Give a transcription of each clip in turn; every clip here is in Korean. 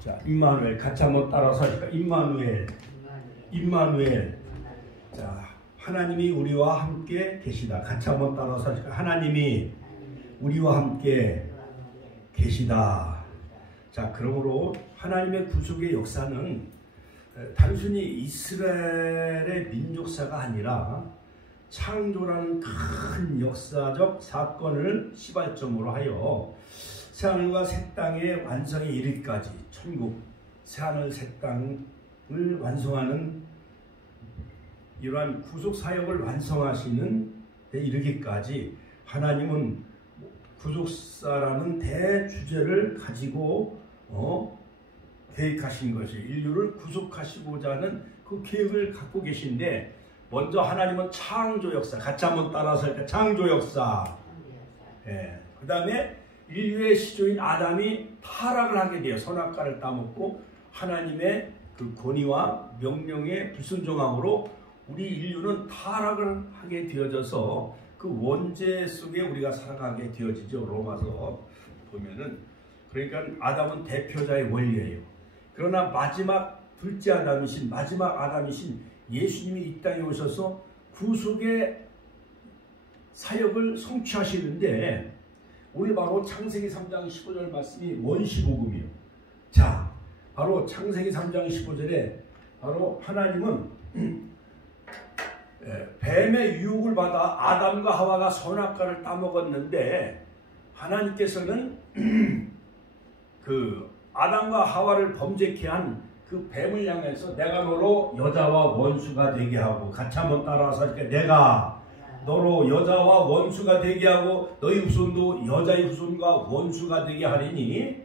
자, 임마누엘 같이 한번 따라서 하니까 임마누엘. 자, 하나님이 우리와 함께 계시다. 같이 한번 따라서 하니까 하나님이 우리와 함께 계시다. 자, 그러므로 하나님의 구속의 역사는 단순히 이스라엘의 민족사가 아니라 창조라는 큰 역사적 사건을 시발점으로 하여 새하늘과 새 땅의 완성에 이르기까지 천국 새하늘 새 땅을 완성하는 이러한 구속사역을 완성하시는 데 이르기까지 하나님은 구속사라는 대주제를 가지고 계획하신 것이 인류를 구속하시고자 하는 그 계획을 갖고 계신데, 먼저 하나님은 창조 역사, 같이 한번 따라서 할까? 창조 역사. 예. 그 다음에 인류의 시조인 아담이 타락을 하게 돼요. 선악과를 따먹고 하나님의 그 권위와 명령에 불순종함으로 우리 인류는 타락을 하게 되어져서 그 원죄 속에 우리가 살아가게 되어지죠. 로마서 보면은. 그러니까 아담은 대표자의 원리예요. 그러나 마지막 둘째 아담이신, 마지막 아담이신 예수님이 이 땅에 오셔서 구속의 사역을 성취하시는데, 오늘 바로 창세기 3장 15절 말씀이 원시복음이에요. 자, 바로 창세기 3장 15절에 바로 하나님은 뱀의 유혹을 받아 아담과 하와가 선악과를 따먹었는데, 하나님께서는 그 아담과 하와를 범죄케 한 그 뱀을 향해서 내가 너로 여자와 원수가 되게 하고, 같이 한번 따라서 하니까 내가 너로 여자와 원수가 되게 하고 너희 후손도 여자의 후손과 원수가 되게 하리니,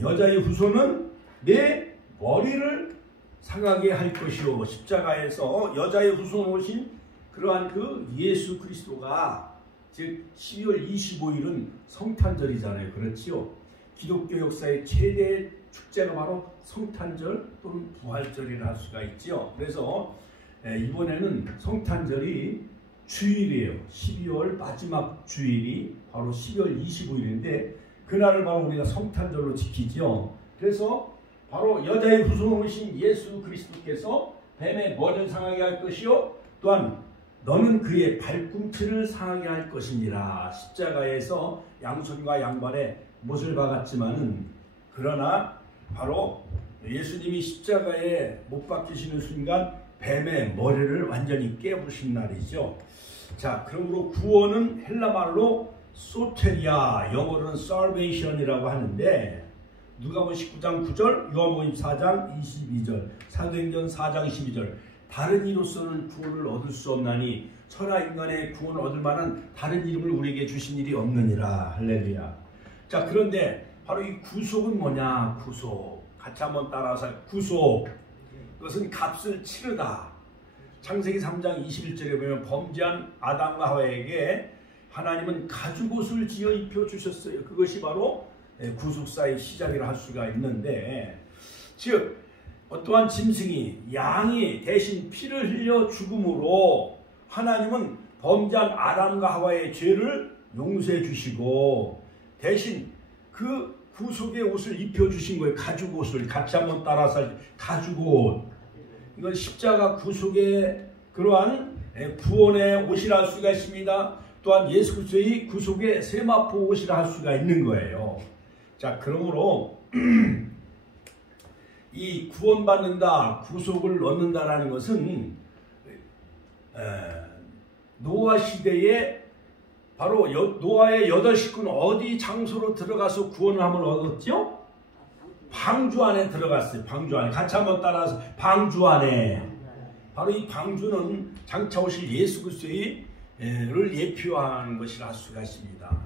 여자의 후손은 내 머리를 상하게 할 것이요. 십자가에서 여자의 후손 오신 그러한 그 예수 그리스도가, 즉 12월 25일은 성탄절이잖아요. 그렇지요. 기독교 역사의 최대 축제가 바로 성탄절 또는 부활절이라 할 수가 있죠. 그래서 이번에는 성탄절이 주일이에요. 12월 마지막 주일이 바로 12월 25일인데 그날을 바로 우리가 성탄절로 지키죠. 그래서 바로 여자의 후손 오신 예수 그리스도께서 뱀의 머리를 상하게 할 것이요, 또한 너는 그의 발꿈치를 상하게 할 것이니라. 십자가에서 양손과 양발에 못을 박았지만은, 그러나 바로 예수님이 십자가에 못 박히시는 순간 뱀의 머리를 완전히 깨부신 날이죠. 자, 그러므로 구원은 헬라말로 소테리아, 영어로는 salvation이라고 하는데, 누가복음 19장 9절, 요한복음 4장 22절, 사도행전 4장 12절, 다른 이로서는 구원을 얻을 수 없나니 천하 인간의 구원을 얻을 만한 다른 이름을 우리에게 주신 일이 없느니라. 할렐루야. 자, 그런데 바로 이 구속은 뭐냐? 구속. 같이 한번 따라서 구속. 그것은 값을 치르다. 창세기 3장 21절에 보면 범죄한 아담과 하와에게 하나님은 가죽옷을 지어 입혀 주셨어요. 그것이 바로 구속사의 시작이라 할 수가 있는데, 즉 어떠한 짐승이, 양이 대신 피를 흘려 죽음으로 하나님은 범죄한 아담과 하와의 죄를 용서해 주시고 대신 그 구속의 옷을 입혀주신 거예요. 가죽옷을. 같이 한번 따라서 가죽옷. 이건 십자가 구속의 그러한 구원의 옷이라 할 수가 있습니다. 또한 예수 그리스도의 구속의 세마포 옷이라 할 수가 있는 거예요. 자, 그러므로 이 구원받는다, 구속을 얻는다라는 것은 노아 시대에 바로 노아의 8 식구는 어디 장소로 들어가서 구원을 함을 얻었죠? 방주 안에 들어갔어요. 방주 안에. 같이 한번 따라서 방주 안에. 바로 이 방주는 장차 오실 예수 그리스도를 예표하는 것이라 할 수가 있습니다.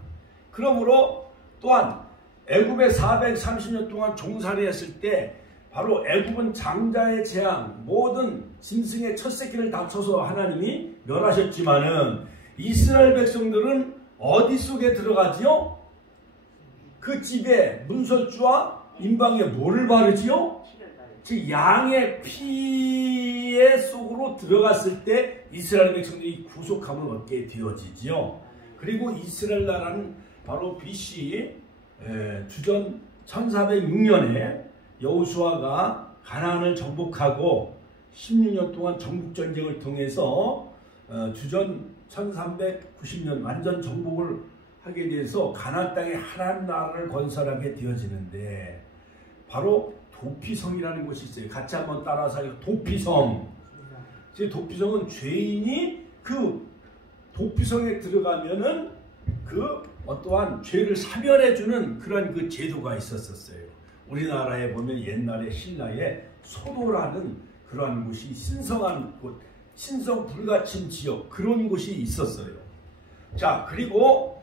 그러므로 또한 애굽에 430년 동안 종살이 했을 때 바로 애굽은 장자의 재앙, 모든 짐승의 첫 새끼를 다쳐서 하나님이 멸하셨지만은 이스라엘 백성들은 어디 속에 들어가지요? 그 집에 문설주와 임방에 뭐를 바르지요? 즉 양의 피의 속으로 들어갔을 때 이스라엘 백성들이 구속함을 얻게 되어지지요. 그리고 이스라엘 나라는 바로 BC 주전 1406년에 여호수아가 가나안을 정복하고 16년 동안 정복전쟁을 통해서 주전 1390년 완전 정복을 하게 돼서 가나안 땅에 하나님 나라를 건설하게 되어지는데 바로 도피성이라는 곳이 있어요. 같이 한번 따라서 도피성. 도피성은 죄인이 그 도피성에 들어가면은 그 어떠한 죄를 사면해주는 그런 그 제도가 있었어요. 우리나라에 보면 옛날에 신라에 소도라는 그러한 곳이 신성한 곳, 신성 불가침 지역 그런 곳이 있었어요. 자, 그리고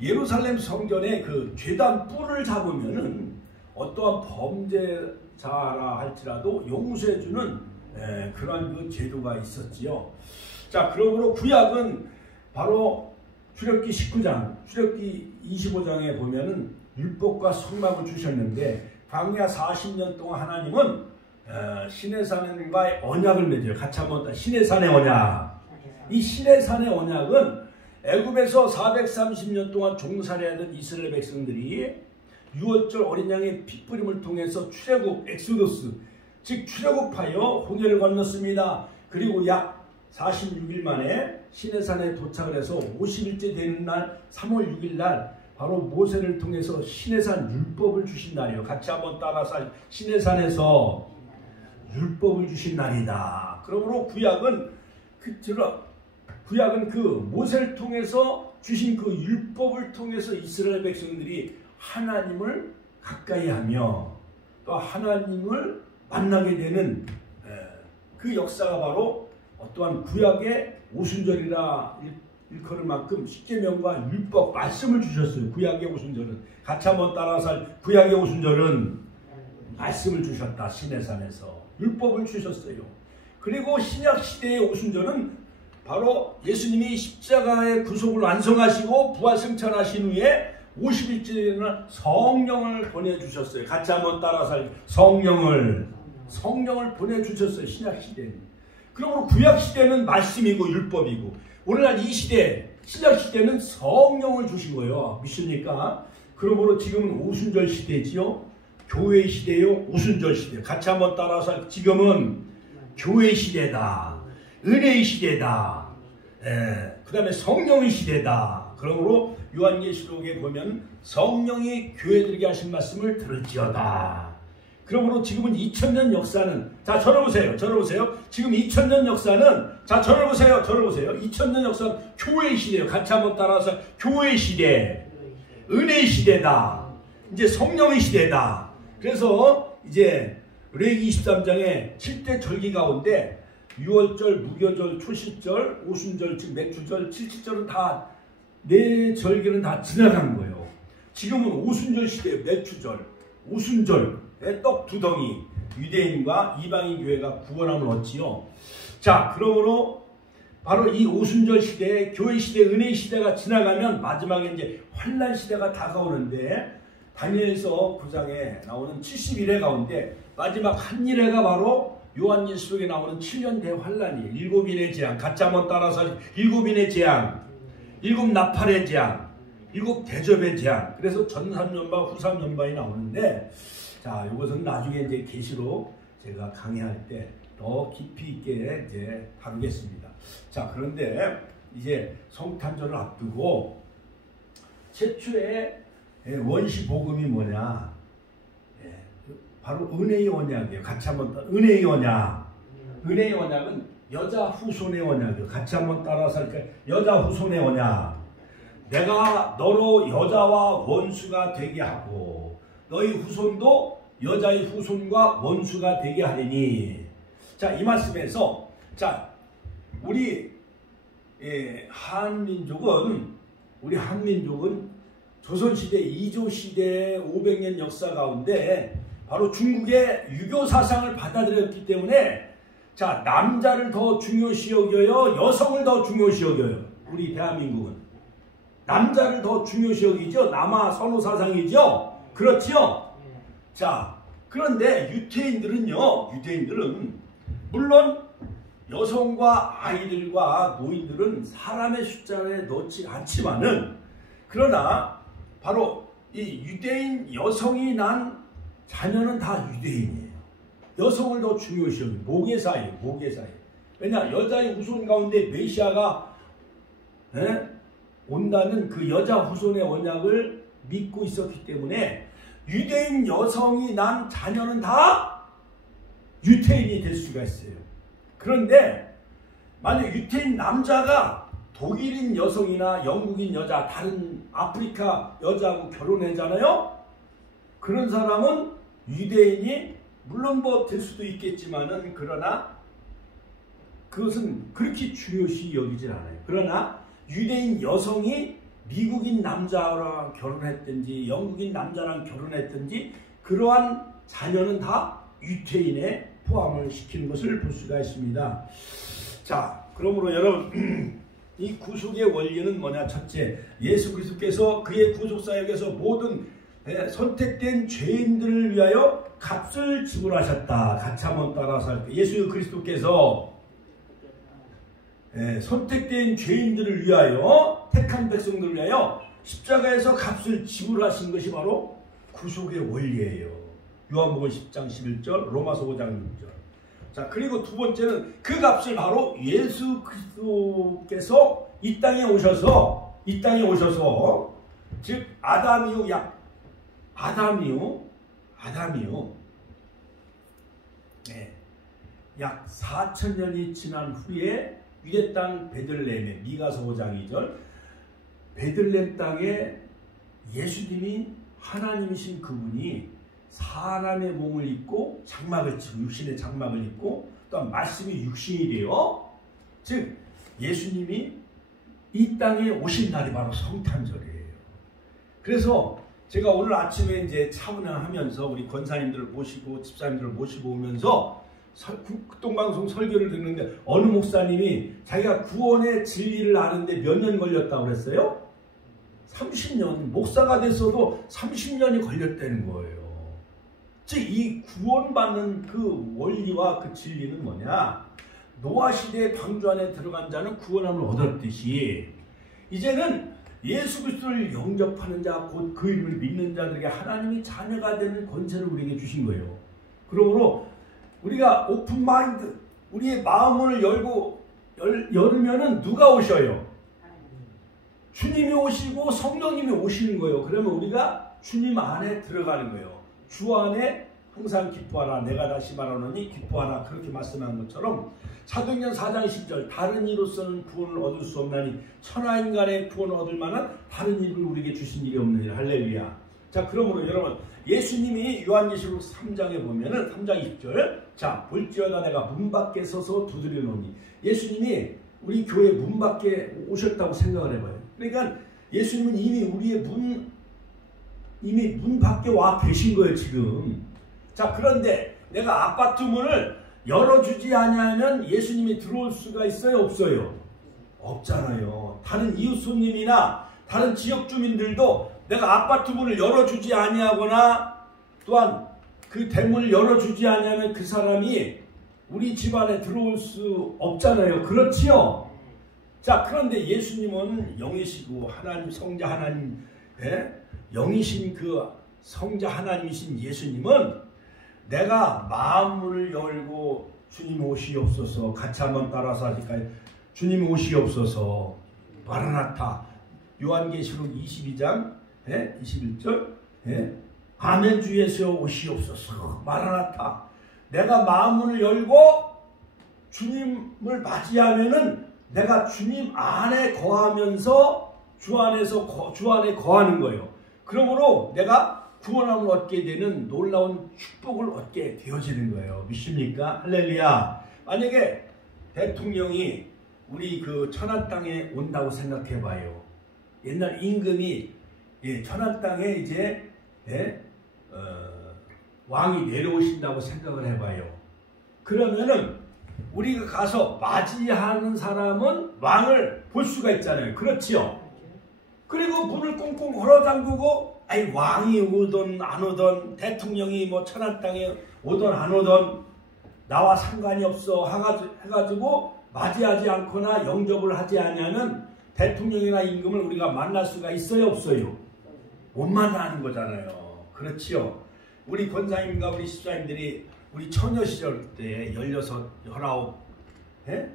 예루살렘 성전의 그 죄단 뿔을 잡으면은 어떠한 범죄자라 할지라도 용서해주는 그러한 그 제도가 있었지요. 자, 그러므로 구약은 바로 출애굽기 19장, 출애굽기 25장에 보면은 율법과 성막을 주셨는데 광야 40년 동안 하나님은 시내산과의 언약을 맺어요. 같이 한번 시내산의 언약. 이 시내산의 언약은 애굽에서 430년 동안 종살이하던 이스라엘 백성들이 유월절 어린 양의 핏부림을 통해서 출애굽 엑소더스 즉 출애굽하여 홍해를 건넜습니다. 그리고 약 46일 만에 시내산에 도착을 해서 50일째 되는 날 3월 6일 날 바로 모세를 통해서 시내산 율법을 주신 날이에요. 같이 한번 따라서 시내산에서 율법을 주신 날이다. 그러므로 구약은 그 모세를 통해서 주신 그 율법을 통해서 이스라엘 백성들이 하나님을 가까이 하며 또 하나님을 만나게 되는 그 역사가 바로 어떠한 구약의 오순절이라 일컬을 만큼 십계명과 율법 말씀을 주셨어요. 구약의 오순절은 같이 한번 따라서 구약의 오순절은 말씀을 주셨다. 시내산에서 율법을 주셨어요. 그리고 신약 시대의 오순절은 바로 예수님이 십자가의 구속을 완성하시고 부활승천하신 후에 50일째 날 성령을 보내주셨어요. 같이 한번 따라서 성령을 보내주셨어요. 신약 시대는. 그러므로 구약 시대는 말씀이고 율법이고 오늘날 이 시대 신약 시대는 성령을 주신 거예요. 믿습니까? 그러므로 지금은 오순절 시대지요. 교회 시대요. 오순절 시대. 같이 한번 따라서 지금은 교회 시대다. 은혜의 시대다. 그 다음에 성령의 시대다. 그러므로 요한계시록에 보면 성령이 교회들에게 하신 말씀을 들을지어다. 그러므로 지금은 2000년 역사는 자 저를 보세요. 지금 2000년 역사는 자 저를 보세요. 2000년 역사는 교회의 시대예요. 같이 한번 따라서 교회의 시대, 은혜의 시대다. 이제 성령의 시대다. 그래서 이제 레위기 23장에 7대 절기 가운데 유월절, 무교절, 초실절, 오순절, 즉 맥주절, 칠칠절은 다 네 절기는 다 지나간 거예요. 지금은 오순절 시대, 맥주절, 오순절의 떡 두 덩이 유대인과 이방인 교회가 구원함을 얻지요. 자, 그러므로 바로 이 오순절 시대, 교회 시대, 은혜 시대가 지나가면 마지막에 이제 환난 시대가 다가오는데 다니엘서 9장에 나오는 70일의 가운데 마지막 한 일회가 바로 요한계시록에 나오는 7년 대환란이에요. 7인의 재앙. 같이 한번 따라서 7인의 재앙, 7 나팔의 재앙, 7 대접의 재앙. 그래서 전 3년반, 후 3년반이 나오는데 자, 이것은 나중에 이제 계시록 제가 강의할 때 더 깊이 있게 이제 다루겠습니다. 자, 그런데 이제 성탄절을 앞두고 최초의 원시 복음이 뭐냐? 바로 은혜의 언약이에요. 같이 한번 은혜의 언약. 은혜의 언약은 여자 후손의 언약이에요. 같이 한번 따라서 할까요? 여자 후손의 언약. 내가 너로 여자와 원수가 되게 하고 너희 후손도 여자의 후손과 원수가 되게 하리니. 자, 이 말씀에서 자, 우리 한민족은 조선시대 이조시대의 500년 역사 가운데 바로 중국의 유교 사상을 받아들였기 때문에 자, 남자를 더 중요시 여겨요? 여성을 더 중요시 여겨요? 우리 대한민국은 남자를 더 중요시 여기죠? 남아 선호 사상이죠? 그렇죠? 자, 그런데 유대인들은 물론 여성과 아이들과 노인들은 사람의 숫자에 넣지 않지만은 그러나 바로 이 유대인 여성이 난 자녀는 다 유대인이에요. 여성을 더 중요시 여기고 모계사예요. 모계사예요. 왜냐? 여자의 후손 가운데 메시아가 온다는 그 여자 후손의 언약을 믿고 있었기 때문에 유대인 여성이 난 자녀는 다 유태인이 될 수가 있어요. 그런데 만약 유태인 남자가 독일인 여성이나 영국인 여자, 다른 아프리카 여자하고 결혼하잖아요. 그런 사람은 유대인이 물론 뭐 될 수도 있겠지만은 그러나 그것은 그렇게 중요시 여기질 않아요. 그러나 유대인 여성이 미국인 남자랑 결혼했든지 영국인 남자랑 결혼했든지 그러한 자녀는 다 유태인에 포함을 시키는 것을 볼 수가 있습니다. 자, 그러므로 여러분 이 구속의 원리는 뭐냐? 첫째, 예수 그리스도께서 그의 구속사역에서 모든 선택된 죄인들을 위하여 값을 지불하셨다. 같이 한번 따라서 할게요. 예수 그리스도께서 선택된 죄인들을 위하여, 택한 백성들을 위하여 십자가에서 값을 지불하신 것이 바로 구속의 원리예요. 요한복음 10장 11절, 로마서 5장 6절. 자, 그리고 두 번째는 그 값을 바로 예수 그리스도께서 이 땅에 오셔서 즉 아담이요 약 4,000년이 지난 후에 유대 땅 베들레헴에, 미가서 5장 2절, 베들레헴 땅에 예수님이 하나님이신 그분이 사람의 몸을 입고 장막을 치고, 육신의 장막을 입고, 또한 말씀이 육신이 되어, 즉 예수님이 이 땅에 오신 날이 바로 성탄절이에요. 그래서 제가 오늘 아침에 이제 차 운행하면서 우리 권사님들을 모시고 집사님들을 모시고 오면서 극동방송 설교를 듣는데 어느 목사님이 자기가 구원의 진리를 아는데 몇 년 걸렸다고 그랬어요? 30년. 목사가 됐어도 30년이 걸렸다는 거예요. 즉 이 구원받는 그 원리와 그 진리는 뭐냐? 노아 시대의 방주 안에 들어간 자는 구원함을 얻었듯이 이제는 예수 그리스도를 영접하는 자, 곧 그 이름을 믿는 자들에게 하나님이 자녀가 되는 권세를 우리에게 주신 거예요. 그러므로 우리가 오픈 마인드, 우리의 마음을 열으면은 누가 오셔요? 주님이 오시고 성령님이 오시는 거예요. 그러면 우리가 주님 안에 들어가는 거예요. 주 안에 항상 기뻐하라. 내가 다시 말하노니 기뻐하라. 그렇게 말씀한 것처럼 사도행전 4장 10절, 다른 이로서는 구원을 얻을 수 없나니 천하인간의 구원을 얻을 만한 다른 이름을 우리에게 주신 일이 없느니라. 할렐루야. 자, 그러므로 여러분, 예수님이 요한계시록 3장에 보면은 3장 20절, 자, 볼지어다 내가 문 밖에 서서 두드리노니, 예수님이 우리 교회 문 밖에 오셨다고 생각을 해봐요. 그러니까 예수님은 이미 우리의 문 밖에 와 계신 거예요, 지금. 자, 그런데 내가 아파트 문을 열어주지 아니하면 예수님이 들어올 수가 있어요, 없어요? 없잖아요. 다른 이웃 손님이나 다른 지역 주민들도 내가 아파트 문을 열어주지 아니하거나 또한 그 대문을 열어주지 아니하면 그 사람이 우리 집 안에 들어올 수 없잖아요. 그렇지요? 자, 그런데 예수님은 영이시고 하나님, 성자 하나님, 영이신 그 성자 하나님이신 예수님은 내가 마음문을 열고 주님 오시옵소서, 같이 한번 따라서 하실까요? 주님 오시옵소서, 마라나타. 요한계시록 22장 21절, 아멘 주 예수여 오시옵소서, 마라나타. 내가 마음문을 열고 주님을 맞이하면은 내가 주님 안에 거하면서 주 안에 거하는 거예요. 그러므로 내가 구원함을 얻게 되는 놀라운 축복을 얻게 되어지는 거예요. 믿습니까? 할렐루야. 만약에 대통령이 우리 그 천안 땅에 온다고 생각해 봐요. 옛날 임금이 천안 땅에 이제 왕이 내려오신다고 생각을 해봐요. 그러면은 우리가 가서 맞이하는 사람은 왕을 볼 수가 있잖아요. 그렇지요? 그리고 문을 꽁꽁 걸어 잠그고 왕이 오든 안 오든, 대통령이 뭐 천안 땅에 오든 안 오든 나와 상관이 없어 해가지고 맞이하지 않거나 영접을 하지 않으면 대통령이나 임금을 우리가 만날 수가 있어요, 없어요? 못 만나는 거잖아요. 그렇지요? 우리 권사님과 우리 집사님들이 우리 처녀 시절 때 16, 19, 예?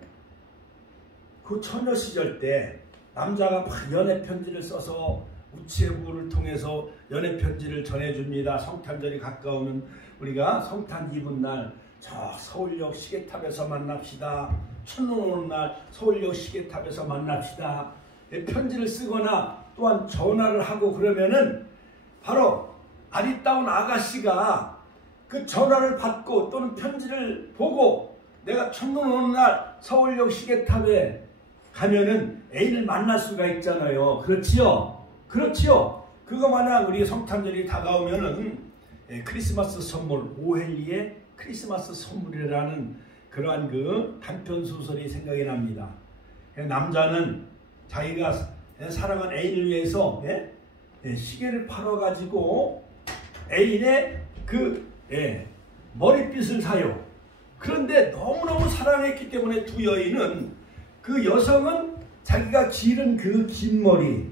그 처녀 시절 때 남자가 막 연애 편지를 써서 우체부를 통해서 연애 편지를 전해줍니다. 성탄절이 가까우는 우리가 성탄 이브날 저 서울역 시계탑에서 만납시다. 첫눈 오는 날 서울역 시계탑에서 만납시다. 편지를 쓰거나 또한 전화를 하고 그러면은 바로 아리따운 아가씨가 그 전화를 받고 또는 편지를 보고 내가 첫눈 오는 날 서울역 시계탑에 가면은 애인을 만날 수가 있잖아요. 그렇지요? 그렇지요? 그거 마냥 우리 성탄절이 다가오면은 크리스마스 선물, 오헬리의 크리스마스 선물이라는 그러한 그 단편 소설이 생각이 납니다. 남자는 자기가 사랑한 애인을 위해서 시계를 팔아가지고 애인의 그 머리빗을 사요. 그런데 너무너무 사랑했기 때문에 두 여인은 그 여성은 자기가 기른 그 긴 머리,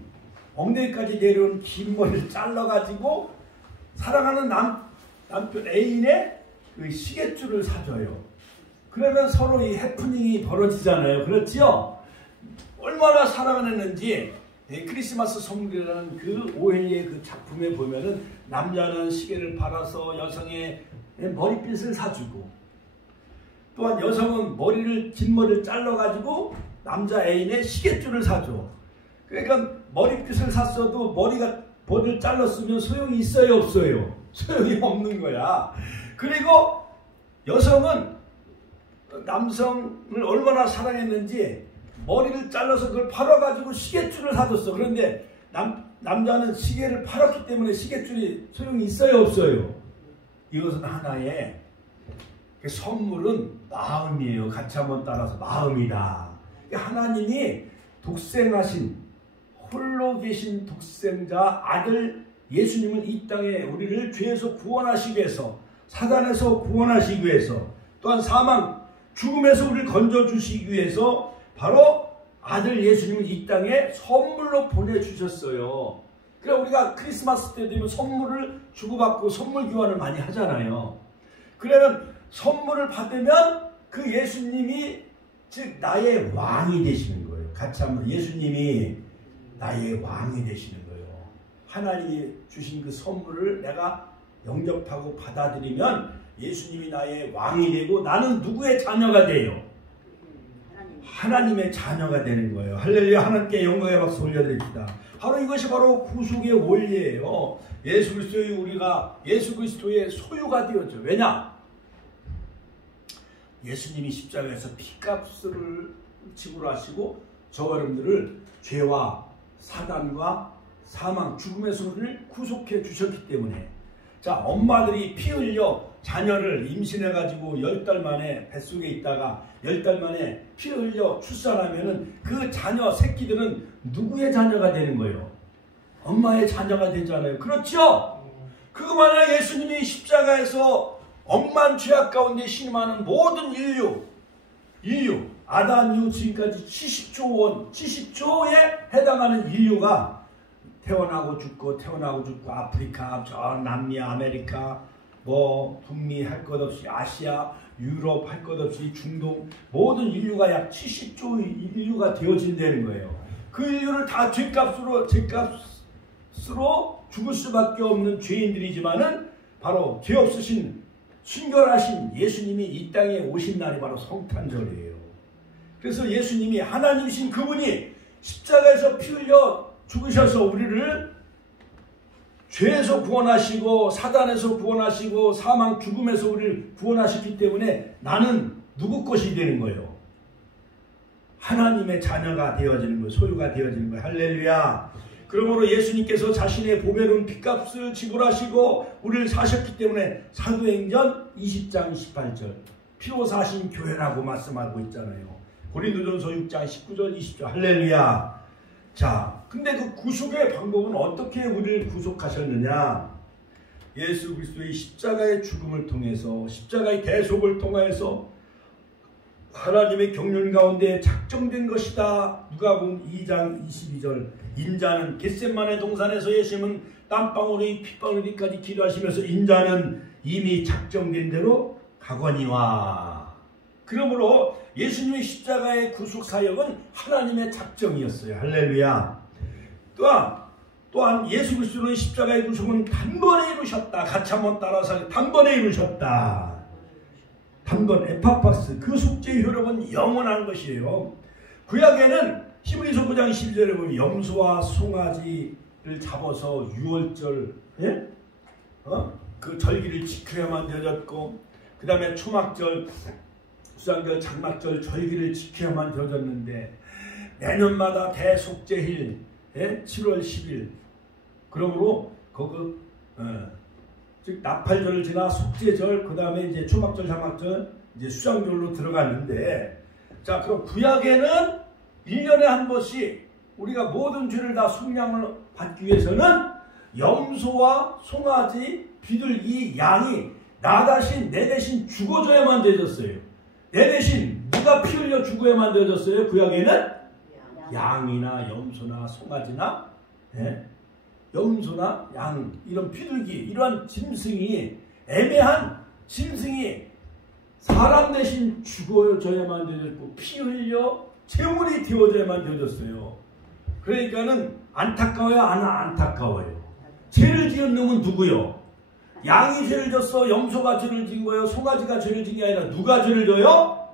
엉덩이까지 내려온 긴 머리를 잘라가지고 사랑하는 남편 애인의 그 시계줄을 사줘요. 그러면 서로 이 해프닝이 벌어지잖아요. 그렇지요? 얼마나 사랑을 했는지 크리스마스 선물이라는 그 오헬리의 그 작품에 보면은 남자는 시계를 팔아서 여성의 머리빗을 사주고 또한 여성은 긴 머리를 잘라가지고 남자 애인의 시계줄을 사줘. 그러니까 머리빗을 샀어도 머리를 잘랐으면 소용이 있어요, 없어요? 소용이 없는 거야. 그리고 여성은 남성을 얼마나 사랑했는지 머리를 잘라서 그걸 팔아가지고 시계줄을 사줬어. 그런데 남자는 시계를 팔았기 때문에 시계줄이 소용이 있어요, 없어요? 이것은 하나의 선물은 마음이에요. 같이 한번 따라서 마음이다. 하나님이 독생하신 홀로 계신 독생자 아들 예수님을 이 땅에 우리를 죄에서 구원하시기 위해서 사단에서 구원하시기 위해서 또한 사망 죽음에서 우리를 건져주시기 위해서 바로 아들 예수님을 이 땅에 선물로 보내주셨어요. 그래서 우리가 크리스마스 때 되면 선물을 주고받고 선물 교환을 많이 하잖아요. 그러면 선물을 받으면 그 예수님이 즉 나의 왕이 되시는 거예요. 같이 한번 예수님이 나의 왕이 되시는 거예요. 하나님이 주신 그 선물을 내가 영접하고 받아들이면 예수님이 나의 왕이 되고 나는 누구의 자녀가 돼요? 하나님의 자녀가 되는 거예요. 할렐루야. 하나님께 영광의 박수 올려드립니다. 바로 이것이 바로 구속의 원리예요. 예수 그리스도의 소유가 되었죠. 왜냐? 예수님이 십자가에서 피값을 지불하시고 저와 여러분들을 죄와 사단과 사망, 죽음에서 우리를 구속해 주셨기 때문에 자, 엄마들이 피 흘려 자녀를 임신해가지고 10달 만에 뱃속에 있다가 10달 만에 피 흘려 출산하면은 그 자녀 새끼들은 누구의 자녀가 되는 거예요? 엄마의 자녀가 되잖아요. 그렇죠? 그거 만약 예수님이 십자가에서 억만 죄악 가운데 신임하는 모든 인류 아담 이후 지금까지 70조에 해당하는 인류가 태어나고 죽고 아프리카, 저 남미, 아메리카, 북미 할 것 없이 아시아, 유럽 할 것 없이 중동 모든 인류가 약 70조 인류가 되어진다는 거예요. 그 인류를 다 죄값으로 죽을 수밖에 없는 죄인들이지만은 바로 죄 없으신 순결하신 예수님이 이 땅에 오신 날이 바로 성탄절이에요. 그래서 예수님이 하나님이신 그분이 십자가에서 피 흘려 죽으셔서 우리를 죄에서 구원하시고 사단에서 구원하시고 사망 죽음에서 우리를 구원하셨기 때문에 나는 누구 것이 되는 거예요? 하나님의 자녀가 되어지는 거예요. 소유가 되어지는 거예요. 할렐루야. 그러므로 예수님께서 자신의 보배로운 핏값을 지불하시고 우리를 사셨기 때문에 사도행전 20장 28절 피로 사신 교회라고 말씀하고 있잖아요. 고린도전서 6장 19절 20절 할렐루야. 자, 근데 그 구속의 방법은 어떻게 우리를 구속하셨느냐? 예수 그리스도의 십자가의 죽음을 통해서 십자가의 대속을 통해서 하나님의 경륜 가운데 작정된 것이다. 누가복음 2장 22절. 인자는 겟세마네 동산에서 예수님은 땀방울이 핏방울이까지 기도하시면서 인자는 이미 작정된 대로 가거니와. 그러므로 예수님의 십자가의 구속 사역은 하나님의 작정이었어요. 할렐루야. 또한 예수 그리스도는 십자가의 구속은 단번에 이루셨다. 같이 한번 따라서 단번에 이루셨다. 단번 에파팍스 그 속죄의 효력은 영원한 것이에요. 구약에는 히브리서 9장 12절에 보면 염소와 송아지를 잡아서 유월절 그 절기를 지켜야만 되어졌고, 그 다음에 초막절, 수장절, 장막절 절기를 지켜야만 되어졌는데, 매년마다 대속죄일 7월 10일 그러므로 즉 나팔절을 지나 속죄절, 그 다음에 이제 초막절, 장막절, 이제 수장절로 들어갔는데, 자, 그럼 구약에는 1년에 한 번씩 우리가 모든 죄를 다 속량을 받기 위해서는 염소와 송아지, 비둘기, 양이 내 대신 죽어줘야만 되었어요. 내 대신 네가 피 흘려 죽어야만 되어졌어요. 구약에는 양이나 염소나 송아지나 염소나 양, 이런 비둘기, 이러한 짐승이, 애매한 짐승이 사람 대신 죽어줘야만 되어졌고 피 흘려 제물이 되어져야만 되어졌어요. 그러니까는 안타까워요, 안 안타까워요? 죄를 지은 놈은 누구요? 양이 죄를 졌어? 염소가 죄를 진 거예요? 송아지가 죄를 진 게 아니라 누가 죄를 져요?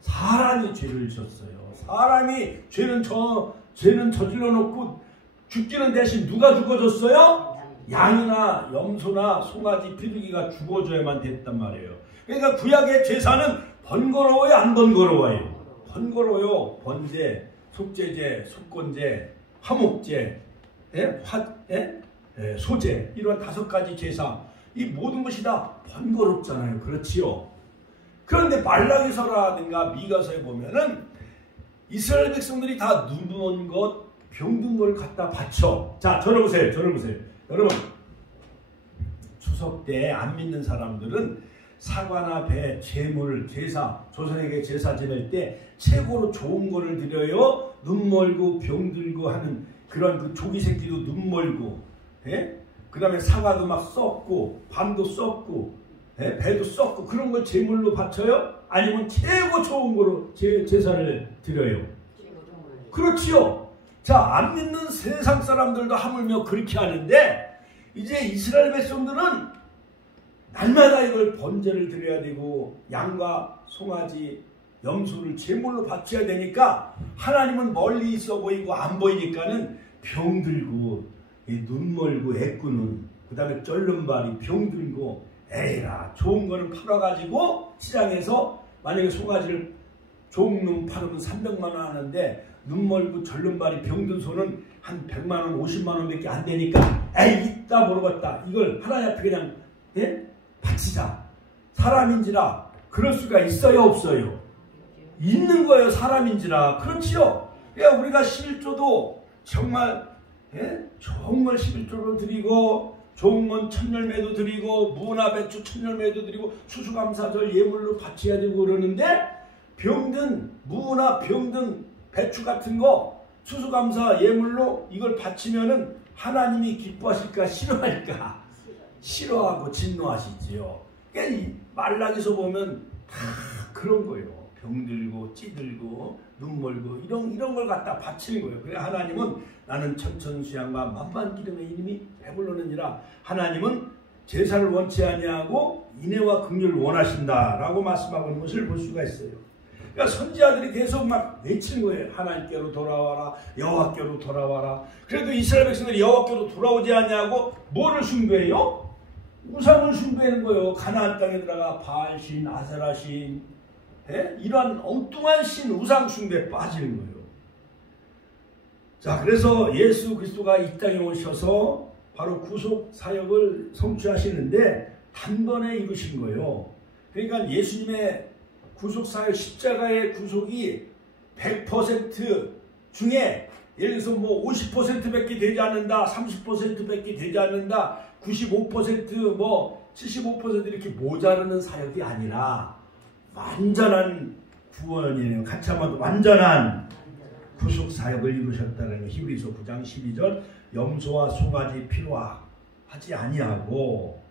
사람이 죄를 졌어요. 사람이 죄는 저질러 놓고 죽기는 대신 누가 죽어줬어요? 양이나 염소나 송아지, 비둘기가 죽어줘야만 됐단 말이에요. 그러니까 구약의 제사는 번거로워요, 안 번거로워요? 번거로워요. 번제, 속죄제, 속건제, 화목제, 소제, 이런 5가지 제사, 이 모든 것이 다 번거롭잖아요. 그렇지요? 그런데 말라기서라든가 미가서에 보면은 이스라엘 백성들이 다 누운 것, 병든 걸 갖다 바쳐. 자, 저를 보세요. 여러분, 추석 때 안 믿는 사람들은 사과나 배, 제물, 제사, 조상에게 제사 지낼 때 최고로 좋은 거를 드려요. 눈 멀고 병들고 하는 그런 그 조기 새끼도 눈 멀고, 그 다음에 사과도 막 썩고, 밤도 썩고, 배도 썩고, 그런 걸 제물로 바쳐요? 아니면 최고 좋은 거로 제사를 드려요? 그렇지요. 자, 안 믿는 세상 사람들도 하물며 그렇게 하는데, 이제 이스라엘 백성들은 날마다 이걸 번제를 드려야 되고 양과 송아지, 염소를 제물로 바쳐야 되니까 하나님은 멀리 있어 보이고 안 보이니까는 병들고 눈 멀고 애꾸는, 그 다음에 쩔름발이 병들고, 에이라 좋은 거는 팔아가지고 시장에서 만약에 송아지를 좋은 놈 팔으면 300만 원 하는데 눈 멀고 절름발이 병든 소는 한 100만 원, 50만 원밖에 안 되니까 에이 있다 모르겠다, 이걸 하나님 앞에 그냥 바치자. 사람인지라 그럴 수가 있어요, 없어요? 있는 거예요, 사람인지라. 그렇지요. 그러니까 우리가 11조도 정말 좋은 걸 11조로 드리고, 좋은 건 천열매도 드리고, 무나 배추 천열매도 드리고, 추수감사절 예물로 바쳐야 되고 그러는데, 병든 무나 병든 배추 같은 거 추수감사 예물로 이걸 바치면은 하나님이 기뻐하실까 싫어할까? 싫어하고 진노하시지요. 그러니까 이 말라기서 보면 다 그런 거예요. 병들고 찌들고 눈 멀고 이런 걸 갖다 바치는 거예요. 그래 하나님은 나는 천천수양과 만만기름의 이름이 배불러느니라. 하나님은 제사를 원치 아니하고 인애와 긍휼을 원하신다라고 말씀하고 있는 것을 볼 수가 있어요. 그러니까 선지자들이 계속 막 외치는 거예요. 하나님께로 돌아와라, 여호와께로 돌아와라. 그래도 이스라엘 백성들이 여호와께로 돌아오지 않냐고 뭐를 숭배해요? 우상을 숭배하는 거예요. 가나안 땅에 들어가 바알신, 아세라신, 이러한 엉뚱한 신, 우상 숭배에 빠지는 거예요. 자, 그래서 예수 그리스도가 이 땅에 오셔서 바로 구속 사역을 성취하시는데 단번에 이루신 거예요. 그러니까 예수님의 구속 사역, 십자가의 구속이 100% 중에 예를 들어서 뭐 50%밖에 되지 않는다, 30%밖에 되지 않는다, 95% 뭐 75% 이렇게 모자르는 사역이 아니라 완전한 구원이네요. 같이 한번 완전한 구속 사역을 이루셨다는 히브리서 9장 12절 염소와 송아지 피로 하지 아니하고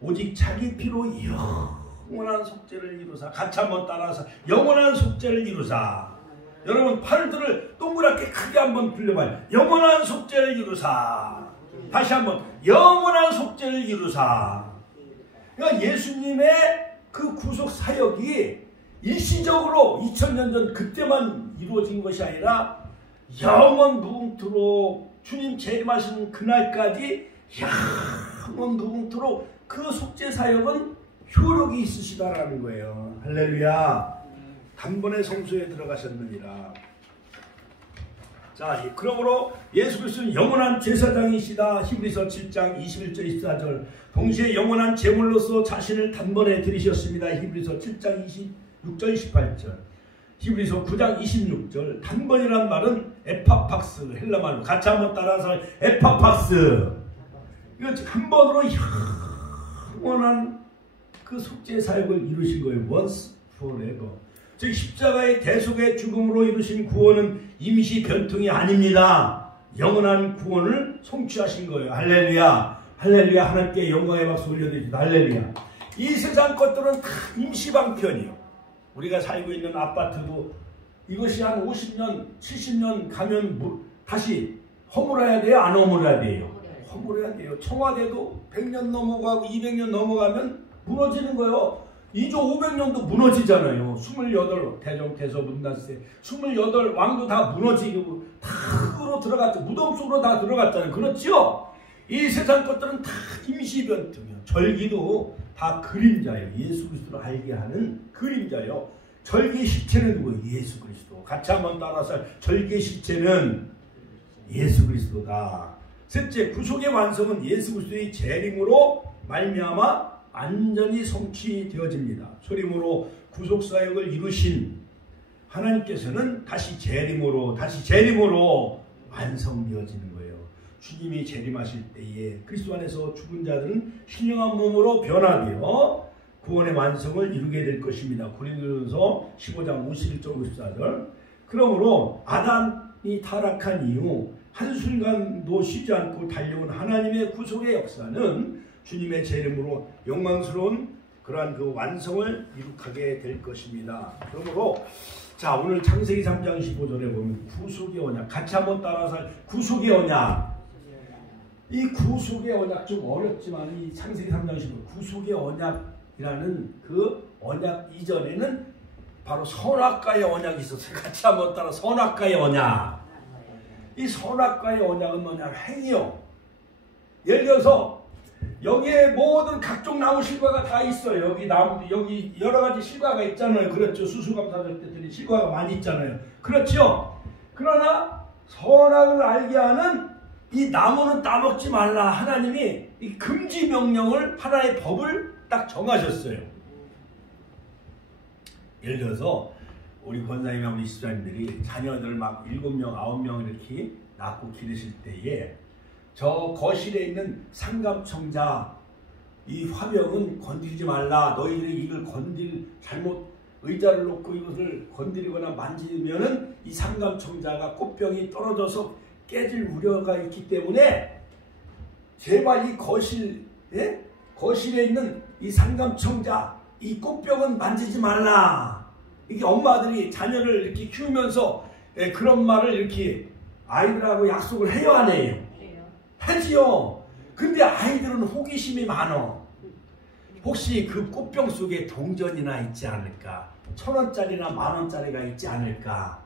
오직 자기 피로 영원한 속죄를 이루사. 같이 한번 따라서 영원한 속죄를 이루사. 여러분 팔들을 동그랗게 크게 한번 불려봐요. 영원한 속죄를 이루사. 다시 한번 영원한 속죄를 이루사. 그러니까 예수님의 그 구속 사역이 일시적으로 2000년 전 그때만 이루어진 것이 아니라 영원 무궁토록 주님 재림하시는 그날까지 영원 무궁토록 그 속죄 사역은 효력이 있으시다라는 거예요. 할렐루야. 단번에 성소에 들어가셨느니라. 자, 그러므로 예수 그리스도는 영원한 제사장이시다. 히브리서 7장 21절 24절 동시에 영원한 제물로서 자신을 단번에 드리셨습니다. 히브리서 7장 26절 28절 히브리서 9장 26절 단번이란 말은 에파팍스 헬라말로 같이 한번 따라서 에파팍스. 이거 한 번으로 영원한 그 속죄 사역을 이루신 거예요. once forever. 즉 십자가의 대속의 죽음으로 이루신 구원은 임시 변통이 아닙니다. 영원한 구원을 성취하신 거예요. 할렐루야. 할렐루야. 하나님께 영광의 박수 올려드립니다. 할렐루야. 이 세상 것들은 다 임시방편이요. 우리가 살고 있는 아파트도 이것이 한 50년 70년 가면 다시 허물어야 돼요? 안 허물어야 돼요? 허물어야 돼요. 청와대도 100년 넘어가고 200년 넘어가면 무너지는 거예요. 2조 500년도 무너지잖아요. 28 대종태서 문나세 28 왕도 다 무너지고 다 흙으로 들어갔죠. 무덤 속으로 다 들어갔잖아요. 그렇지요? 이 세상 것들은 다 임시변통이요. 절기도 다 그림자예요. 예수 그리스도를 알게 하는 그림자예요. 절기 실체는 누구예요? 예수 그리스도. 같이 한번 따라서 절기 실체는 예수 그리스도다. 셋째, 구속의 완성은 예수 그리스도의 재림으로 말미암아 완전히 성취되어집니다. 소림으로 구속사역을 이루신 하나님께서는 다시 재림으로 완성되어지는 거예요. 주님이 재림하실 때에 그리스도 안에서 죽은 자들은 신령한 몸으로 변화되어 구원의 완성을 이루게 될 것입니다. 고린도전서 15장 51절 54절 그러므로 아담이 타락한 이후 한순간도 쉬지 않고 달려온 하나님의 구속의 역사는 주님의 재림으로 영광스러운 그러한 그 완성을 이룩하게 될 것입니다. 그러므로 자 오늘 창세기 3장 15절에 보면 구속의 언약 같이 한번 따라서 구속의 언약. 이 구속의 언약 좀 어렵지만 이 창세기 3장 15절 구속의 언약이라는 그 언약 이전에는 바로 선악과의 언약이 있었어요. 같이 한번 따라 선악과의 언약. 이 선악과의 언약은 뭐냐 행위요. 예를 들어서 여기에 모든 각종 나무 실과가 다 있어요. 여기 나무 여기 여러 가지 실과가 있잖아요. 그렇죠. 수수감사절 때들이 실과가 많이 있잖아요. 그렇죠. 그러나 선악을 알게 하는 이 나무는 따먹지 말라. 하나님이 이 금지 명령을 하나의 법을 딱 정하셨어요. 예를 들어서 우리 권사님이나 우리 집사님들이 자녀들 막 7명, 9명 이렇게 낳고 기르실 때에 저 거실에 있는 상감청자 이 화병은 건드리지 말라. 너희들이 이걸 잘못 의자를 놓고 이것을 건드리거나 만지면은 이 상감청자가 꽃병이 떨어져서 깨질 우려가 있기 때문에 제발 이 거실에 있는 이 상감청자 이 꽃병은 만지지 말라. 이게 엄마들이 자녀를 이렇게 키우면서 그런 말을 이렇게 아이들하고 약속을 해요, 안 해요? 하지요. 근데 아이들은 호기심이 많어. 혹시 그 꽃병 속에 동전이나 있지 않을까? 1,000원짜리나 10,000원짜리가 있지 않을까?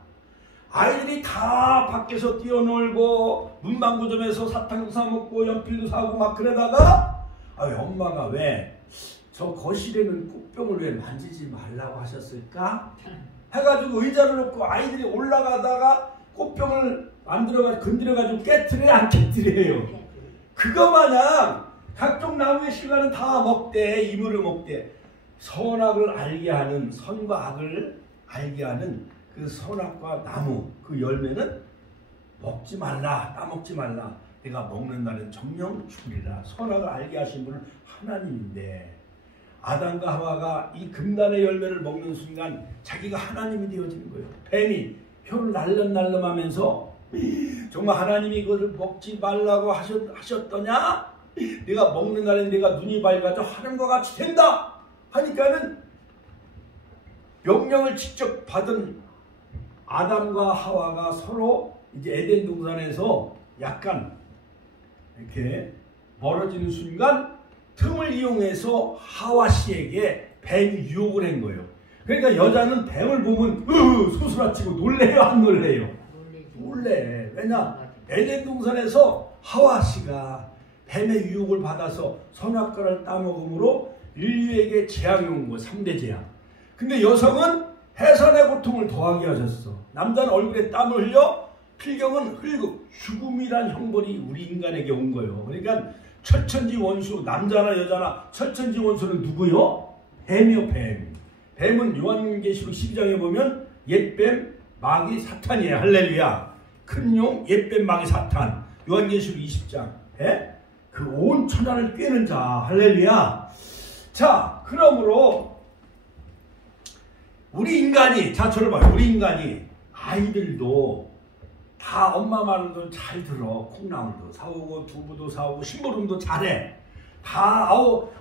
아이들이 다 밖에서 뛰어놀고 문방구점에서 사탕도 사먹고 연필도 사고 막 그러다가 엄마가 왜 저 거실에는 꽃병을 왜 만지지 말라고 하셨을까? 해가지고 의자를 놓고 아이들이 올라가다가 꽃병을 건드려가지고 깨트려요, 안 깨트려요? 그거 마냥 각종 나무의 실과는 다 먹되 이물을 먹되 선악을 알게 하는 선과 악을 알게 하는 그 선악과 나무 그 열매는 먹지 말라, 따먹지 말라. 내가 먹는 날은 정령 죽으리라. 선악을 알게 하신 분은 하나님인데 아담과 하와가 이 금단의 열매를 먹는 순간 자기가 하나님이 되어지는 거예요. 뱀이 혀를 날름날름하면서 정말 하나님이 이것을 먹지 말라고 하셨더냐? 네가 먹는 날에 네가 눈이 밝아져 하늘과 같이 된다 하니까는 명령을 직접 받은 아담과 하와가 서로 이제 에덴 동산에서 약간 이렇게 멀어지는 순간 틈을 이용해서 하와 씨에게 뱀이 유혹을 한 거예요. 그러니까 여자는 뱀을 보면 소스라치고 놀래요, 안 놀래요? 놀래. 왜냐? 에덴 동산에서 하와 씨가 뱀의 유혹을 받아서 선악과를 따먹음으로 인류에게 재앙이 온 거, 3대 재앙. 근데 여성은 해산의 고통을 더하게 하셨어. 남자는 얼굴에 땀을 흘려, 필경은 흘고 죽음이란 형벌이 우리 인간에게 온 거예요. 그러니까 철천지 원수, 남자나 여자나 철천지 원수는 누구요? 뱀이요, 뱀. 뱀은 요한계시록 12장에 보면 옛뱀, 마귀, 사탄이에요. 할렐루야. 큰 용, 옛뱀, 마귀, 사탄. 요한계시록 20장. 그 온 천하를 꿰는 자. 할렐루야. 자, 그러므로 우리 인간이, 자, 저를 봐요. 우리 인간이, 아이들도 다 엄마 말도 잘 들어. 콩나물도 사오고 두부도 사오고 심부름도 잘해. 다 아홉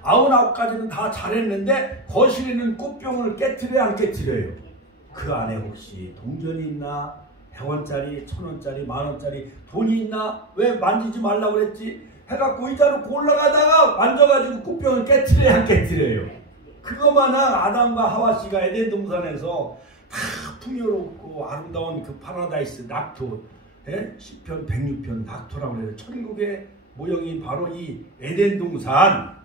가지는 다 잘했는데 거실에는 꽃병을 깨트려야 안 깨트려요? 그 안에 혹시 동전이 있나? 100원짜리, 1000원짜리, 만원짜리 돈이 있나? 왜 만지지 말라고 그랬지? 해갖고 의자 놓고 올라가다가 만져가지고 꽃병을 깨트려야 안 깨트려요? 그거마냥 아담과 하와씨가 에덴 동산에서 다 풍요롭고 아름다운 그 파라다이스 낙토, 10편 106편 낙토라고 해요. 천국의 모형이 바로 이 에덴 동산.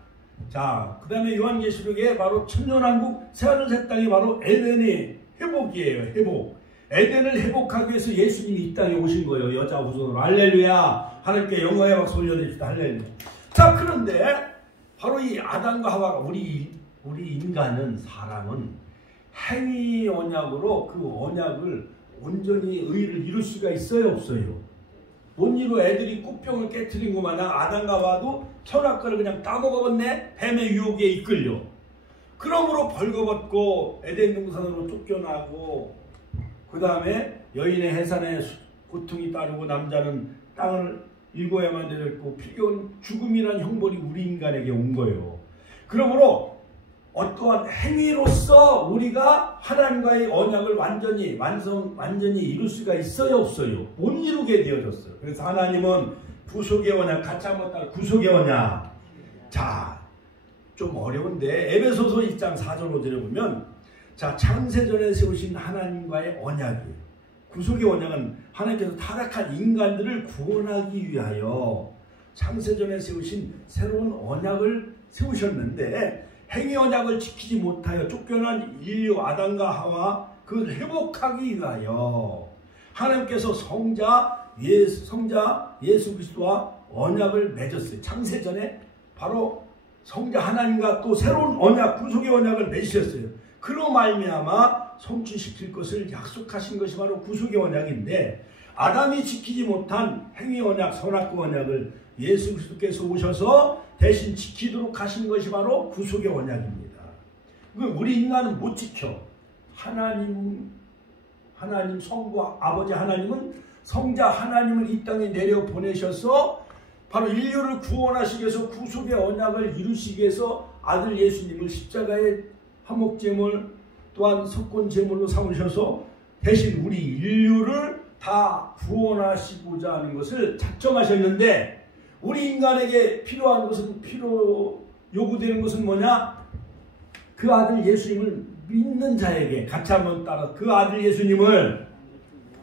자, 그 다음에 요한계시록에 바로 천년왕국 새하늘 새 땅이 바로 에덴의 회복이에요. 회복. 에덴을 회복하기 위해서 예수님이 이 땅에 오신 거예요. 여자 후손으로. 할렐루야. 하나님께 영광의 박수 올려드립시다. 할렐루야. 자, 그런데 바로 이 아담과 하와가 우리 인간은, 사람은 행위 언약으로 그 언약을 온전히 의를 이룰 수가 있어요, 없어요? 못 이루. 애들이 꽃병을 깨트린 것 마냥 아담과 하와도 선악과를 그냥 따먹어봤네. 뱀의 유혹에 이끌려. 그러므로 벌거벗고 에덴 동산으로 쫓겨나고, 그 다음에 여인의 해산에 고통이 따르고 남자는 땅을 일궈야만 되었고, 필경은 죽음이란 형벌이 우리 인간에게 온 거예요. 그러므로 어떠한 행위로서 우리가 하나님과의 언약을 완전히 이룰 수가 있어요, 없어요? 못 이루게 되어졌어요. 그래서 하나님은 구속의 언약, 같이 한번 따라 구속의 언약. 자, 좀 어려운데 에베소서 1장 4절 5절에 보면, 자, 창세전에 세우신 하나님과의 언약이에요. 구속의 언약은 하나님께서 타락한 인간들을 구원하기 위하여 창세전에 세우신 새로운 언약을 세우셨는데, 행위 언약을 지키지 못하여 쫓겨난 인류 아담과 하와 그걸 회복하기 위하여 하나님께서 성자 예수 그리스도와 언약을 맺었어요. 창세전에 바로 성자 하나님과 또 새로운 언약, 구속의 언약을 맺으셨어요. 그로 말미암아 성취시킬 것을 약속하신 것이 바로 구속의 언약인데, 아담이 지키지 못한 행위 언약, 선악과 언약을 예수 그리스도께서 오셔서 대신 지키도록 하신 것이 바로 구속의 언약입니다. 우리 인간은 못 지켜. 하나님 성부 아버지 하나님은 성자 하나님을 이 땅에 내려 보내셔서 바로 인류를 구원하시기 위해서 구속의 언약을 이루시기 위해서 아들 예수님을 십자가의 화목제물 또한 석권제물로 삼으셔서 대신 우리 인류를 다 구원하시고자 하는 것을 작정하셨는데, 우리 인간에게 필요한 것은, 요구되는 것은 뭐냐? 그 아들 예수님을 믿는 자에게, 같이 한번 따라, 그 아들 예수님을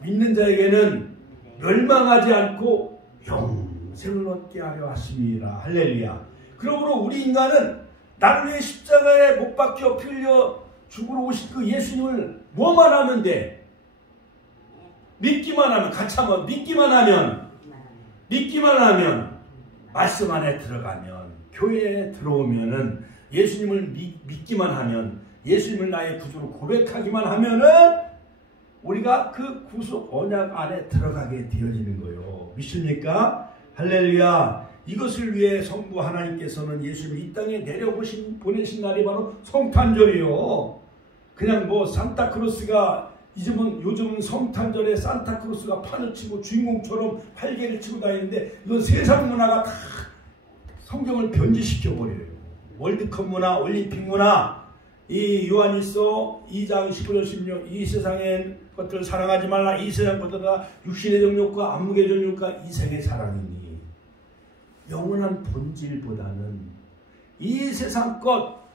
믿는 자에게는 멸망하지 않고 영생을 얻게 하려 하심이라. 할렐루야. 그러므로 우리 인간은 나를 위해 십자가에 못 박혀 피 흘려 죽으러 오신 그 예수님을 뭐만 하면 돼? 믿기만 하면, 같이 한번 믿기만 하면, 말씀 안에 들어가면, 교회에 들어오면은, 예수님을 믿기만 하면, 예수님을 나의 구주로 고백하기만 하면은 우리가 그 구속 언약 안에 들어가게 되어지는 거예요. 믿습니까? 할렐루야. 이것을 위해 성부 하나님께서는 예수님을 이 땅에 보내신 날이 바로 성탄절이요. 그냥 뭐 산타크로스가 요즘은 성탄절에 산타크로스가 판을 치고 주인공처럼 팔개를 치고 다니는데 이건 세상 문화가 다 성경을 변질시켜버려요. 월드컵 문화, 올림픽 문화, 이 요한일서 2장 15절 16 이 세상의 것들을 사랑하지 말라. 이 세상 것들과 육신의 정욕과 안목의 정욕과 이생의 사랑이니 영원한 본질보다는 이 세상 것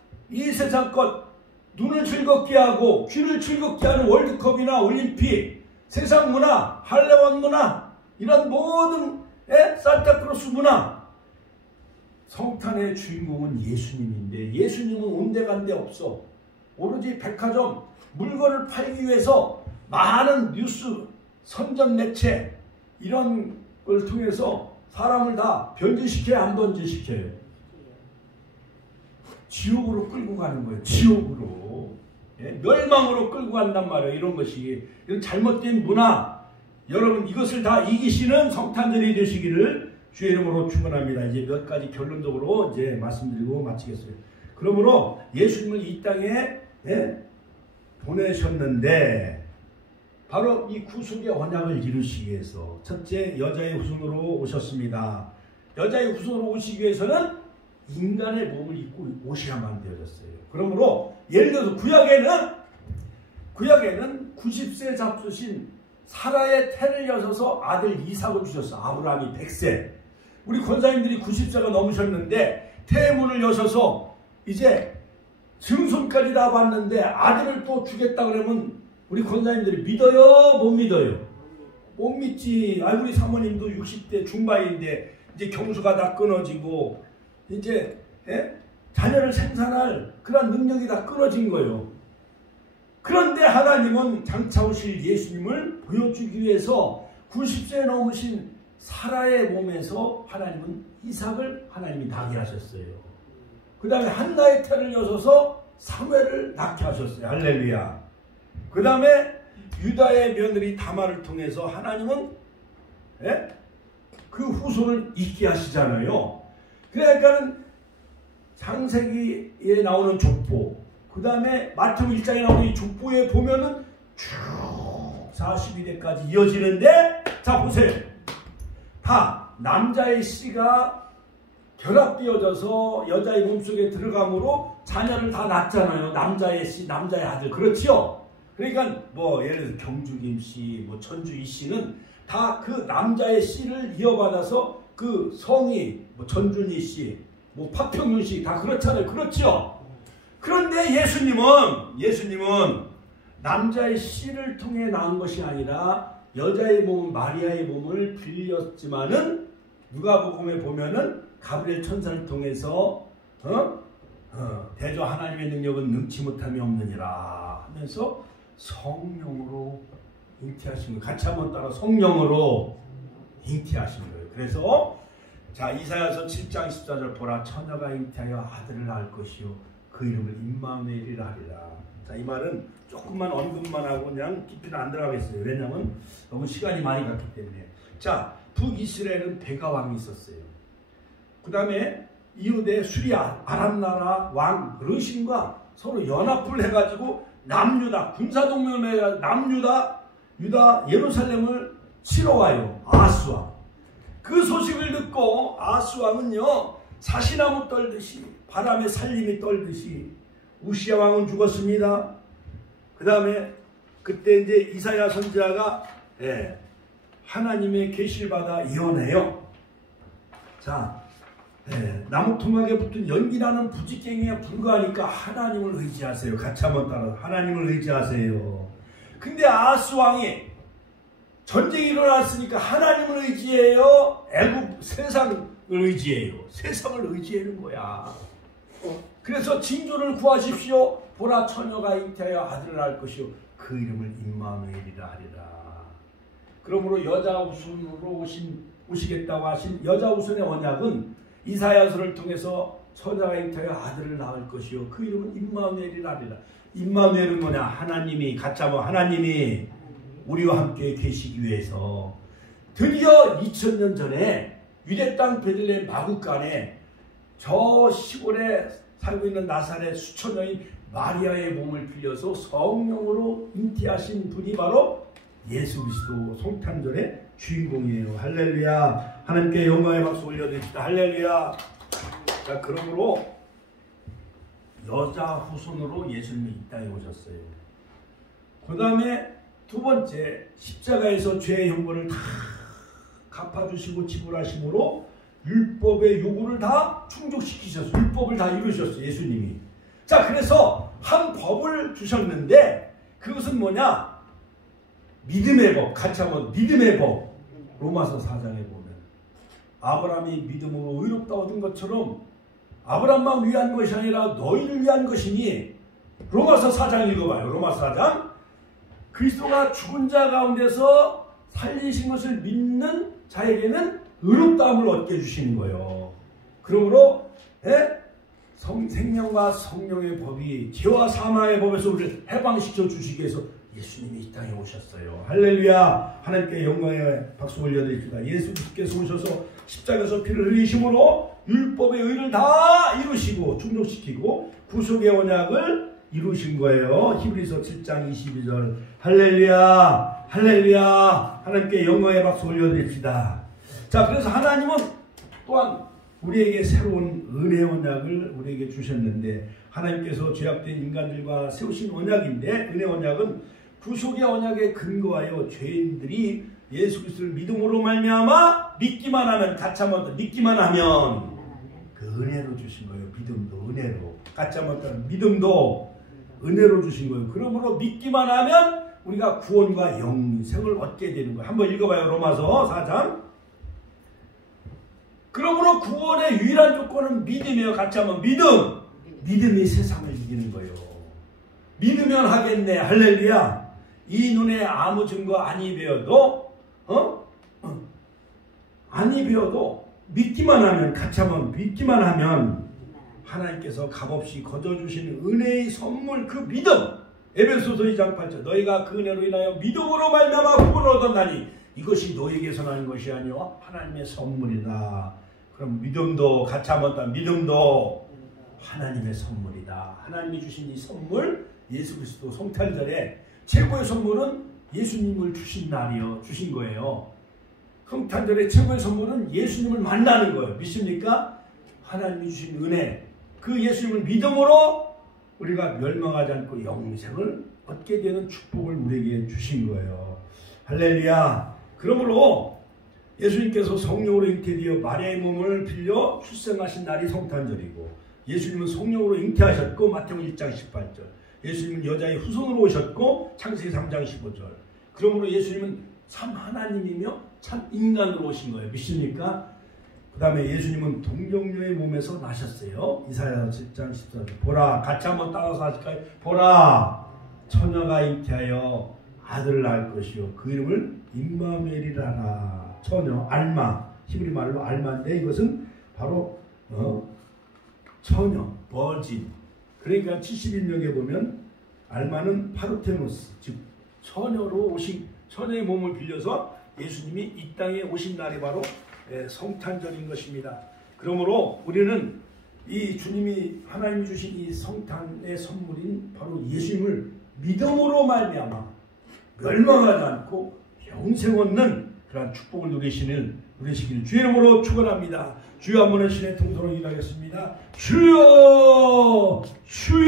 눈을 즐겁게 하고 귀를 즐겁게 하는 월드컵이나 올림픽, 세상 문화, 할레원 문화, 이런 모든 산타크로스 문화, 성탄의 주인공은 예수님인데 예수님은 온데간데 없어. 오로지 백화점 물건을 팔기 위해서 많은 뉴스, 선전 매체 이런 걸 통해서 사람을 다 변질시켜요, 안 변질시켜요? 지옥으로 끌고 가는 거예요. 지옥으로. 멸망으로 끌고 간단 말이에요. 이런 것이. 이런 잘못된 문화. 여러분 이것을 다 이기시는 성탄절이 되시기를 주의 이름으로 축원합니다. 이제 몇 가지 결론적으로 이제 말씀드리고 마치겠어요. 그러므로 예수님을 이 땅에 보내셨는데 바로 이 구속의 언약을 이루시기 위해서 첫째 여자의 후손으로 오셨습니다. 여자의 후손으로 오시기 위해서는 인간의 몸을 입고 오셔야만 되어졌어요. 그러므로 예를 들어서 구약에는 90세 잡수신 사라의 태를 여셔서 아들 이삭을 주셨어. 아브라함이 100세. 우리 권사님들이 90세가 넘으셨는데 태의 문을 여셔서 이제 증손까지 다 봤는데 아들을 또 주겠다 그러면 우리 권사님들이 믿어요? 못 믿어요? 못 믿지. 우리 사모님도 60대 중반인데 이제 경수가 다 끊어지고 이제 자녀를 생산할 그런 능력이 다 끊어진 거예요. 그런데 하나님은 장차 오실 예수님을 보여주기 위해서 90세에 넘으신 사라의 몸에서 하나님은 이삭을 하나님이 낳게 하셨어요. 그 다음에 한나의 태를 여셔서 사무엘을 낳게 하셨어요. 할렐루야. 그 다음에 유다의 며느리 다말을 통해서 하나님은 그 후손을 잇게 하시잖아요. 그러니까 창세기에 나오는 족보, 그 다음에 마태복음 1장에 나오는 이 족보에 보면은 쭉 42대까지 이어지는데, 자 보세요. 다 남자의 씨가 결합되어져서 여자의 몸속에 들어감으로 자녀를 다 낳잖아요. 남자의 씨, 남자의 아들. 그렇지요? 그러니까 뭐 예를 들어서 경주김 씨, 뭐 천주희 씨는 다 그 남자의 씨를 이어받아서 그 성이 뭐 전준희 씨, 뭐 파평윤 씨 다 그렇잖아요. 그렇죠? 그런데 예수님은 남자의 씨를 통해 낳은 것이 아니라 여자의 몸, 마리아의 몸을 빌렸지만은 누가복음에 보면은 가브리엘 천사를 통해서 대저 하나님의 능력은 능치 못함이 없느니라 하면서 성령으로 잉태하신 거예요. 같이 한번 따라 성령으로 잉태하신 거예요. 그래서 자 이사야서 7장 14절 보라 처녀가 잉태하여 아들을 낳을 것이요 그 이름을 임마누엘이라 하리라. 자 이 말은 조금만 언급만 하고 그냥 깊이는 안 들어가겠어요. 왜냐하면 너무 시간이 많이 갔기 때문에. 자 북이스라엘은 베가 왕이 있었어요. 그 다음에 이후대 수리아 아람 나라 왕 르신과 서로 연합을 해가지고 남유다 군사동맹을 해가지고 유다 예루살렘을 치러 와요. 아하스왕. 그 소식을 듣고 아하스왕은요 사시나무 떨듯이 바람에 살림이 떨듯이 우시야 왕은 죽었습니다. 그 다음에 그때 이제 이사야 선지자가 하나님의 계시를 받아 예언해요. 자 나무 토막에 붙은 연기나는 부지깽이에 불과하니까 하나님을 의지하세요. 같이 한번 따라 하나님을 의지하세요. 근데 아하스 왕이 전쟁이 일어났으니까 하나님을 의지해요? 애국 세상을 의지해요? 세상을 의지하는 거야. 그래서 징조를 구하십시오. 보라 처녀가 잉태하여 아들을 낳을 것이요 그 이름을 임마누엘이라 하리라. 그러므로 여자 우순으로 오시겠다고 하신 여자 우순의 언약은 이사야서를 통해서 처녀가 잉태하여 아들을 낳을 것이요 그 이름은 임마누엘이라 하리라. 임마누엘은 뭐냐? 하나님이 가짜뭐 하나님이 우리와 함께 계시기 위해서 드디어 2000년 전에 유대 땅 베들레헴 마구간에 저 시골에 살고 있는 나사렛 수천 여인 마리아의 몸을 빌려서 성령으로 잉태하신 분이 바로 예수 그리스도 성탄절의 주인공이에요. 할렐루야. 하나님께 영광의 박수 올려드립시다. 할렐루야. 자, 그러므로 여자 후손으로 예수님이 이 땅에 오셨어요. 그 다음에 두 번째, 십자가에서 죄의 형벌을 다 갚아주시고 지불하심으로 율법의 요구를 다 충족시키셨어요. 율법을 다 이루셨어요. 예수님이. 자, 그래서 한 법을 주셨는데 그것은 뭐냐? 믿음의 법. 같이 한번 믿음의 법. 로마서 4장에 보면 아브라함이 믿음으로 의롭다 얻은 것처럼 아브라함만 위한 것이 아니라 너희를 위한 것이니. 로마서 4장 읽어봐요. 로마서 4장. 그리스도가 죽은 자 가운데서 살리신 것을 믿는 자에게는 의롭다함을 얻게 해주시는 거예요. 그러므로 생명과 성령의 법이 죄와 사망의 법에서 우리를 해방시켜 주시기 위해서 예수님이 이 땅에 오셨어요. 할렐루야. 하나님께 영광의 박수 올려드립니다. 예수 그리스도께서 오셔서 십자가에서 피를 흘리심으로 율법의 의를 다 이루시고 충족시키고 구속의 언약을 이루신 거예요. 히브리서 7장 22절. 할렐루야. 할렐루야. 하나님께 영광의 박수 올려드립시다. 자, 그래서 하나님은 또한 우리에게 새로운 은혜 언약을 우리에게 주셨는데, 하나님께서 죄악된 인간들과 세우신 언약인데, 은혜 언약은 구속의 언약에 근거하여 죄인들이 예수 그리스도를 믿음으로 말미암아 믿기만 하면, 같이 한번 믿기만 하면 그 은혜로 주신 거예요. 믿음도 은혜로. 같이 한번 믿음도 은혜로 주신 거예요. 그러므로 믿기만 하면 우리가 구원과 영생을 얻게 되는 거예요. 한번 읽어봐요. 로마서 4장. 그러므로 구원의 유일한 조건은 믿음이에요. 같이 한번 믿음. 믿음이 세상을 이기는 거예요. 믿으면 하겠네. 할렐루야. 이 눈에 아무 증거 아니 배워도 아니 배워도 믿기만 하면, 같이 한번 믿기만 하면 하나님께서 값없이 거저주시는 은혜의 선물, 그 믿음. 에베소서 2장 8절. 너희가 그 은혜로 인하여 믿음으로 말미암아 구원을 얻었나니 이것이 너희에게서 나는 것이 아니요 하나님의 선물이다. 그럼 믿음도 같이 한번 더, 믿음도 하나님의 선물이다. 하나님이 주신 이 선물, 예수 그리스도 성탄절에 최고의 선물은 예수님을 주신 날이요, 주신 거예요. 성탄절의 최고의 선물은 예수님을 만나는 거예요. 믿습니까? 하나님이 주신 은혜, 그 예수님을 믿음으로 우리가 멸망하지 않고 영생을 얻게 되는 축복을 우리에게 주신 거예요. 할렐루야. 그러므로 예수님께서 성령으로 잉태되어 마리아의 몸을 빌려 출생하신 날이 성탄절이고, 예수님은 성령으로 잉태하셨고 마태복음 1장 18절, 예수님은 여자의 후손으로 오셨고 창세기 3장 15절. 그러므로 예수님은 참 하나님이며 참 인간으로 오신 거예요. 믿습니까? 그 다음에 예수님은 동정녀의 몸에서 나셨어요. 이사야 7장 14절. 보라, 같이 한번 따라서 하실까요? 보라, 처녀가 잉태하여 아들을 낳을 것이요 그 이름을 임마누엘이라라. 처녀, 알마, 히브리 말로 알마인데 이것은 바로 처녀, 버진. 그러니까 71명에 보면 알마는 파르테노스, 즉 처녀로 오신, 처녀의 몸을 빌려서 예수님이 이 땅에 오신 날이 바로 성탄절인 것입니다. 그러므로 우리는 이 주님이, 하나님이 주신 이 성탄의 선물인 바로 예수님을 믿음으로 말미암아 멸망하지 않고 영생 얻는 그러한 축복을 누리시길 주의 이름으로 축원합니다. 주여, 한번 신의 통성으로 기도하겠습니다. 주여, 주여.